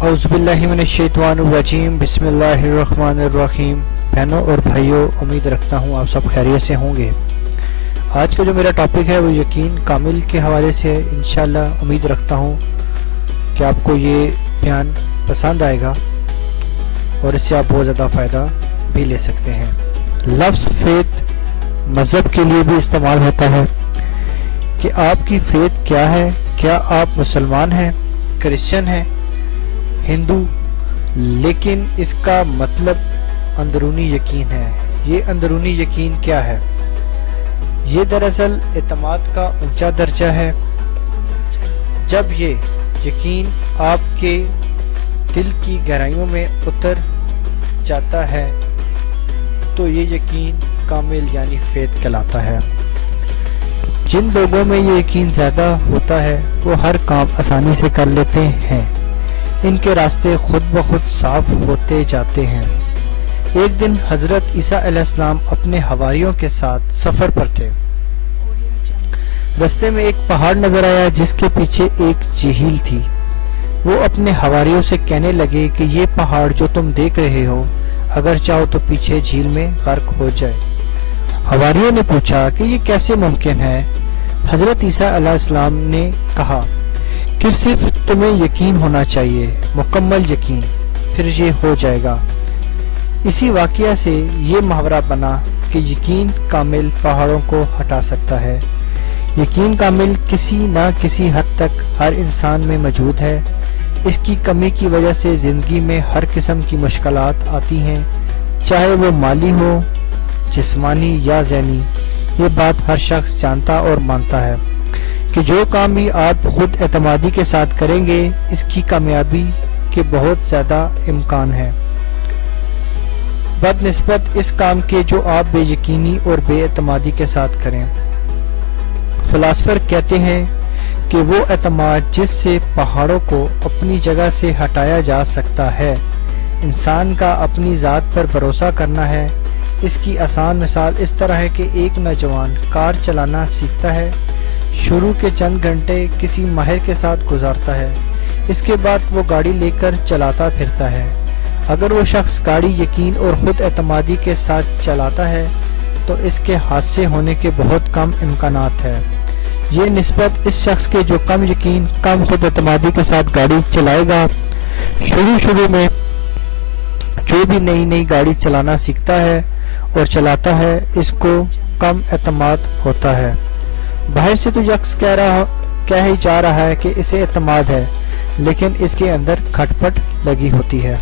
اعوذ باللہ من الشیطان الرجیم، بسم اللہ الرحمن الرحیم۔ بہنوں اور بھائیوں، امید رکھتا ہوں آپ سب خیریت سے ہوں گے۔ آج کا جو میرا ٹاپک ہے وہ یقین کامل کے حوالے سے ہے۔ انشاءاللہ امید رکھتا ہوں کہ آپ کو یہ بیان پسند آئے گا اور اس سے آپ بہت زیادہ فائدہ بھی لے سکتے ہیں۔ لفظ فیتھ مذہب کے لیے بھی استعمال ہوتا ہے کہ آپ کی فیتھ کیا ہے، کیا آپ مسلمان ہیں، کرسچن ہیں، ہندو، لیکن اس کا مطلب اندرونی یقین ہے۔ یہ اندرونی یقین کیا ہے؟ یہ دراصل اعتماد کا اونچا درجہ ہے۔ جب یہ یقین آپ کے دل کی گہرائیوں میں اتر جاتا ہے تو یہ یقین کامل یعنی فیتھ کہلاتا ہے۔ جن لوگوں میں یہ یقین زیادہ ہوتا ہے وہ ہر کام آسانی سے کر لیتے ہیں، ان کے راستے خود بخود صاف ہوتے جاتے ہیں۔ ایک دن حضرت عیسیٰ علیہ السلام اپنے حواریوں کے ساتھ سفر پر تھے۔ رستے میں ایک پہاڑ نظر آیا جس کے پیچھے ایک جھیل تھی۔ وہ اپنے حواریوں سے کہنے لگے کہ یہ پہاڑ جو تم دیکھ رہے ہو، اگر چاہو تو پیچھے جھیل میں غرق ہو جائے۔ حواریوں نے پوچھا کہ یہ کیسے ممکن ہے؟ حضرت عیسیٰ علیہ السلام نے کہا کہ صرف تمہیں یقین ہونا چاہیے، مکمل یقین، پھر یہ ہو جائے گا۔ اسی واقعہ سے یہ محاورہ بنا کہ یقین کامل پہاڑوں کو ہٹا سکتا ہے۔ یقین کامل کسی نہ کسی حد تک ہر انسان میں موجود ہے۔ اس کی کمی کی وجہ سے زندگی میں ہر قسم کی مشکلات آتی ہیں، چاہے وہ مالی ہو، جسمانی یا ذہنی۔ یہ بات ہر شخص جانتا اور مانتا ہے کہ جو کام بھی آپ خود اعتمادی کے ساتھ کریں گے اس کی کامیابی کے بہت زیادہ امکان ہے، بدنسبت اس کام کے جو آپ بے یقینی اور بے اعتمادی کے ساتھ کریں۔ فلاسفر کہتے ہیں کہ وہ اعتماد جس سے پہاڑوں کو اپنی جگہ سے ہٹایا جا سکتا ہے، انسان کا اپنی ذات پر بھروسہ کرنا ہے۔ اس کی آسان مثال اس طرح ہے کہ ایک نوجوان کار چلانا سیکھتا ہے، شروع کے چند گھنٹے کسی ماہر کے ساتھ گزارتا ہے، اس کے بعد وہ گاڑی لے کر چلاتا پھرتا ہے۔ اگر وہ شخص گاڑی یقین اور خود اعتمادی کے ساتھ چلاتا ہے تو اس کے حادثے ہونے کے بہت کم امکانات ہیں۔ یہ نسبت اس شخص کے جو کم یقین، کم خود اعتمادی کے ساتھ گاڑی چلائے گا۔ شروع میں جو بھی نئی گاڑی چلانا سیکھتا ہے اور چلاتا ہے، اس کو کم اعتماد ہوتا ہے۔ باہر سے تو شخص کہہ ہی جا رہا ہے کہ اسے اعتماد ہے، لیکن اس کے اندر کھٹ پٹ لگی ہوتی ہے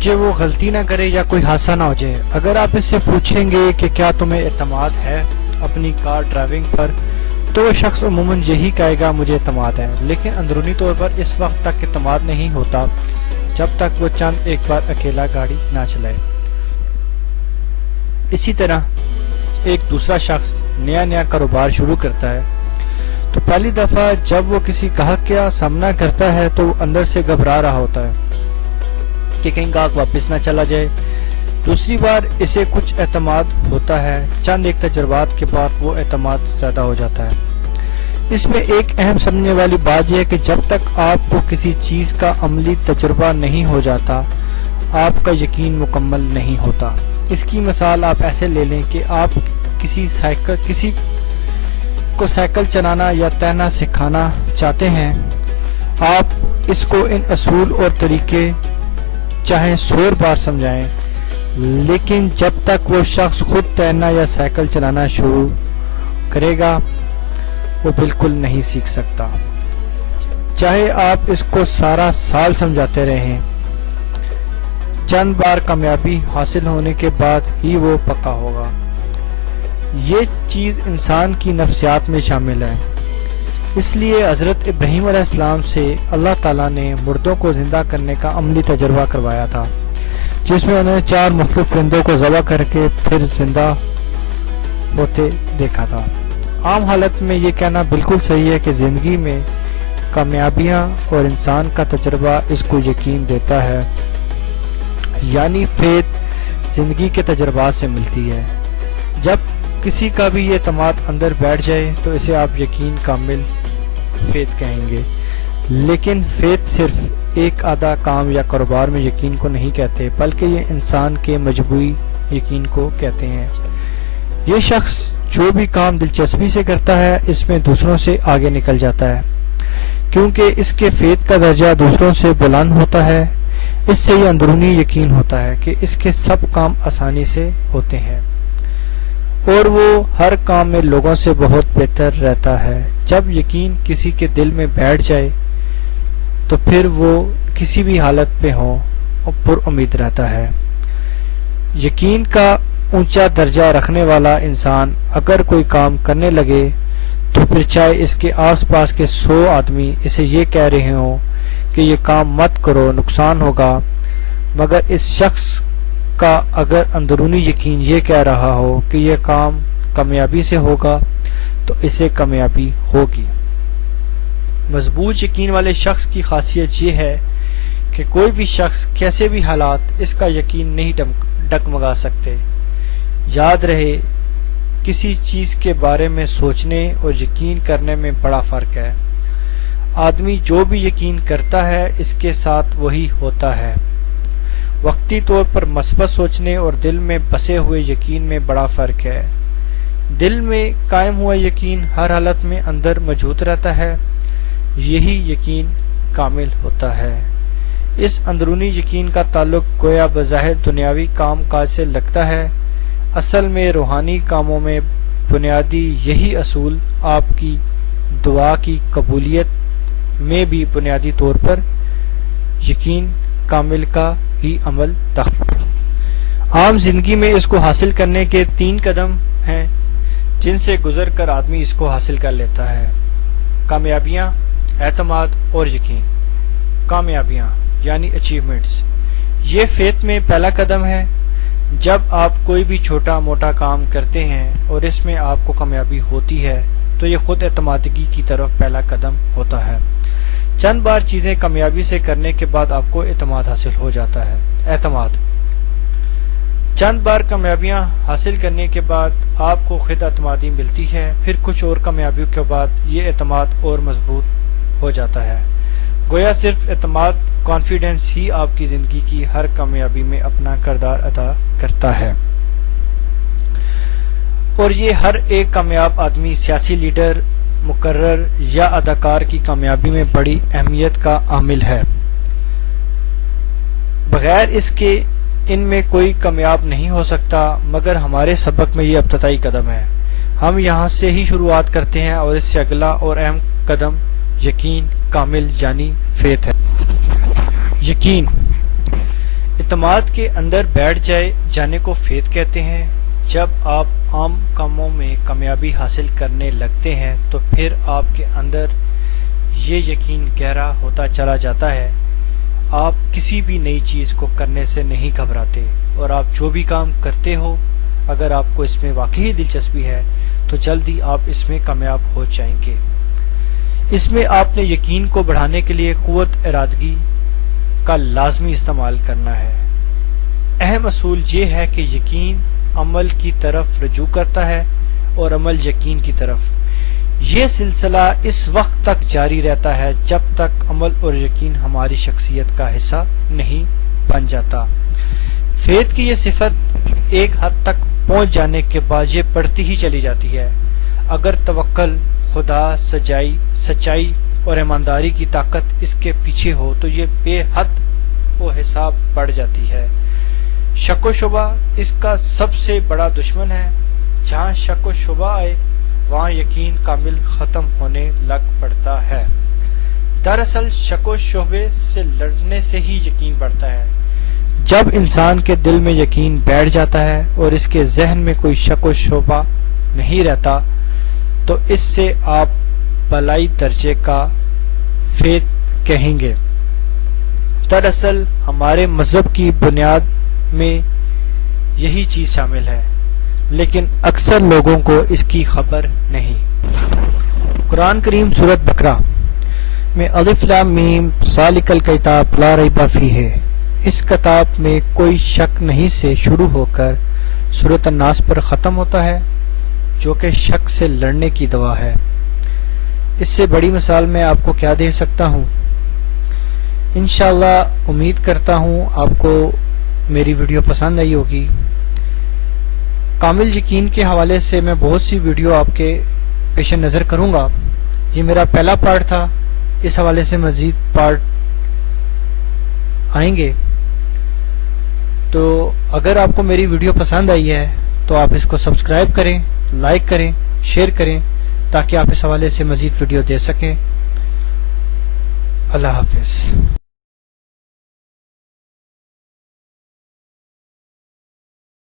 کہ وہ غلطی نہ کرے یا کوئی حادثہ نہ ہو جائے۔ اگر آپ اس سے پوچھیں گے کہ کیا تمہیں اعتماد ہے اپنی کار ڈرائیونگ پر، تو وہ شخص عموماً یہی کہے گا مجھے اعتماد ہے، لیکن اندرونی طور پر اس وقت تک اعتماد نہیں ہوتا جب تک وہ چند ایک بار اکیلا گاڑی نہ چلائے۔ اسی طرح ایک دوسرا شخص نیا کاروبار شروع کرتا ہے تو پہلی دفعہ جب وہ کسی گاہک کا سامنا کرتا ہے تو وہ اندر سے گھبرا رہا ہوتا ہے کہ کہیں گاہک واپس نہ چلا جائے۔ دوسری بار اسے کچھ اعتماد ہوتا ہے، چند ایک تجربات کے بعد وہ اعتماد زیادہ ہو جاتا ہے۔ اس میں ایک اہم سمجھنے والی بات یہ ہے کہ جب تک آپ کو کسی چیز کا عملی تجربہ نہیں ہو جاتا، آپ کا یقین مکمل نہیں ہوتا۔ اس کی مثال آپ ایسے لے لیں کہ آپ کسی کو سائیکل چلانا یا تیرنا سکھانا چاہتے ہیں۔ آپ اس کو ان اصول اور طریقے چاہے 100 بار سمجھائیں، لیکن جب تک وہ شخص خود تیرنا یا سائیکل چلانا شروع کرے گا وہ بالکل نہیں سیکھ سکتا، چاہے آپ اس کو سارا سال سمجھاتے رہیں۔ چند بار کامیابی حاصل ہونے کے بعد ہی وہ پکا ہوگا۔ یہ چیز انسان کی نفسیات میں شامل ہے۔ اس لیے حضرت ابراہیم علیہ السلام سے اللہ تعالیٰ نے مردوں کو زندہ کرنے کا عملی تجربہ کروایا تھا، جس میں انہوں نے 4 مختلف پرندوں کو ذبح کر کے پھر زندہ ہوتے دیکھا تھا۔ عام حالت میں یہ کہنا بالکل صحیح ہے کہ زندگی میں کامیابیاں اور انسان کا تجربہ اس کو یقین دیتا ہے، یعنی فیتھ زندگی کے تجربات سے ملتی ہے۔ جب کسی کا بھی یہ اعتماد اندر بیٹھ جائے تو اسے آپ یقین کامل فیتھ کہیں گے۔ لیکن فیتھ صرف ایک آدھا کام یا کاروبار میں یقین کو نہیں کہتے، بلکہ یہ انسان کے مجموعی یقین کو کہتے ہیں۔ یہ شخص جو بھی کام دلچسپی سے کرتا ہے اس میں دوسروں سے آگے نکل جاتا ہے، کیونکہ اس کے فیتھ کا درجہ دوسروں سے بلند ہوتا ہے۔ اس سے یہ اندرونی یقین ہوتا ہے کہ اس کے سب کام آسانی سے ہوتے ہیں اور وہ ہر کام میں لوگوں سے بہت بہتر رہتا ہے۔ جب یقین کسی کے دل میں بیٹھ جائے تو پھر وہ کسی بھی حالت میں ہو اور پر امید رہتا ہے۔ یقین کا اونچا درجہ رکھنے والا انسان اگر کوئی کام کرنے لگے تو پھر چاہے اس کے آس پاس کے 100 آدمی اسے یہ کہہ رہے ہوں کہ یہ کام مت کرو، نقصان ہوگا، مگر اس شخص کا اگر اندرونی یقین یہ کہہ رہا ہو کہ یہ کام کامیابی سے ہوگا تو اسے کامیابی ہوگی۔ مضبوط یقین والے شخص کی خاصیت یہ ہے کہ کوئی بھی شخص کیسے بھی حالات اس کا یقین نہیں ڈگمگا سکتے۔ یاد رہے، کسی چیز کے بارے میں سوچنے اور یقین کرنے میں بڑا فرق ہے۔ آدمی جو بھی یقین کرتا ہے اس کے ساتھ وہی ہوتا ہے۔ وقتی طور پر مثبت سوچنے اور دل میں بسے ہوئے یقین میں بڑا فرق ہے۔ دل میں قائم ہوا یقین ہر حالت میں اندر موجود رہتا ہے، یہی یقین کامل ہوتا ہے۔ اس اندرونی یقین کا تعلق گویا بظاہر دنیاوی کام کاج سے لگتا ہے، اصل میں روحانی کاموں میں بنیادی یہی اصول آپ کی دعا کی قبولیت میں بھی بنیادی طور پر یقین کامل کا ہی عمل داخل۔ عام زندگی میں اس کو حاصل کرنے کے 3 قدم ہیں جن سے گزر کر آدمی اس کو حاصل کر لیتا ہے: کامیابیاں، اعتماد اور یقین۔ کامیابیاں یعنی اچیومنٹس، یہ فیتھ میں پہلا قدم ہے۔ جب آپ کوئی بھی چھوٹا موٹا کام کرتے ہیں اور اس میں آپ کو کامیابی ہوتی ہے تو یہ خود اعتمادگی کی طرف پہلا قدم ہوتا ہے۔ چند بار چیزیں کامیابی سے کرنے کے بعد آپ کو اعتماد حاصل ہو جاتا ہے۔ اعتماد، چند بار کامیابیاں حاصل کرنے کے بعد آپ کو خود اعتمادی ملتی ہے، پھر کچھ اور کامیابیوں کے بعد یہ اعتماد اور مضبوط ہو جاتا ہے۔ گویا صرف اعتماد، کانفیڈنس ہی آپ کی زندگی کی ہر کامیابی میں اپنا کردار ادا کرتا ہے، اور یہ ہر ایک کامیاب آدمی، سیاسی لیڈر، مقرر یا اداکار کی کامیابی میں بڑی اہمیت کا عامل ہے۔ بغیر اس کے ان میں کوئی کامیاب نہیں ہو سکتا، مگر ہمارے سبق میں یہ ابتدائی قدم ہے۔ ہم یہاں سے ہی شروعات کرتے ہیں اور اس سے اگلا اور اہم قدم یقین کامل یعنی فیتھ ہے۔ یقین، اعتماد کے اندر بیٹھ جانے کو فیتھ کہتے ہیں۔ جب آپ عام کاموں میں کامیابی حاصل کرنے لگتے ہیں تو پھر آپ کے اندر یہ یقین گہرا ہوتا چلا جاتا ہے۔ آپ کسی بھی نئی چیز کو کرنے سے نہیں گھبراتے، اور آپ جو بھی کام کرتے ہو اگر آپ کو اس میں واقعی دلچسپی ہے تو جلدی آپ اس میں کامیاب ہو جائیں گے۔ اس میں آپ نے یقین کو بڑھانے کے لیے قوت ارادگی کا لازمی استعمال کرنا ہے۔ اہم اصول یہ ہے کہ یقین عمل کی طرف رجوع کرتا ہے اور عمل یقین کی طرف۔ یہ سلسلہ اس وقت تک جاری رہتا ہے جب تک عمل اور یقین ہماری شخصیت کا حصہ نہیں بن جاتا۔ فیتھ کی یہ صفت ایک حد تک پہنچ جانے کے بعد یہ بڑھتی ہی چلی جاتی ہے۔ اگر توکل، خدا، سچائی اور ایمانداری کی طاقت اس کے پیچھے ہو تو یہ بے حد و حساب بڑھ جاتی ہے۔ شک و شبہ اس کا سب سے بڑا دشمن ہے۔ جہاں شک و شبہ آئے وہاں یقین کامل ختم ہونے لگ پڑتا ہے۔ دراصل شک و شبے سے لڑنے سے ہی یقین بڑھتا ہے۔ جب انسان کے دل میں یقین بیٹھ جاتا ہے اور اس کے ذہن میں کوئی شک و شبہ نہیں رہتا تو اس سے آپ بالائی درجے کا فیتھ کہیں گے۔ دراصل ہمارے مذہب کی بنیاد میں یہی چیز شامل ہے، لیکن اکثر لوگوں کو اس کی خبر نہیں۔ قرآن کریم سورۃ بقرہ میں الف لام میم ذالک الکتاب لا ریب فیہ، اس کتاب میں کوئی شک نہیں سے شروع ہو کر سورۃ الناس پر ختم ہوتا ہے، جو کہ شک سے لڑنے کی دوا ہے۔ اس سے بڑی مثال میں آپ کو کیا دے سکتا ہوں. انشاءاللہ امید کرتا ہوں آپ کو میری ویڈیو پسند آئی ہوگی. کامل یقین کے حوالے سے میں بہت سی ویڈیو آپ کے پیش نظر کروں گا. یہ میرا پہلا پارٹ تھا، اس حوالے سے مزید پارٹ آئیں گے. تو اگر آپ کو میری ویڈیو پسند آئی ہے تو آپ اس کو سبسکرائب کریں، لائک کریں، شیئر کریں تاکہ آپ اس حوالے سے مزید ویڈیو دے سکیں. اللہ حافظ.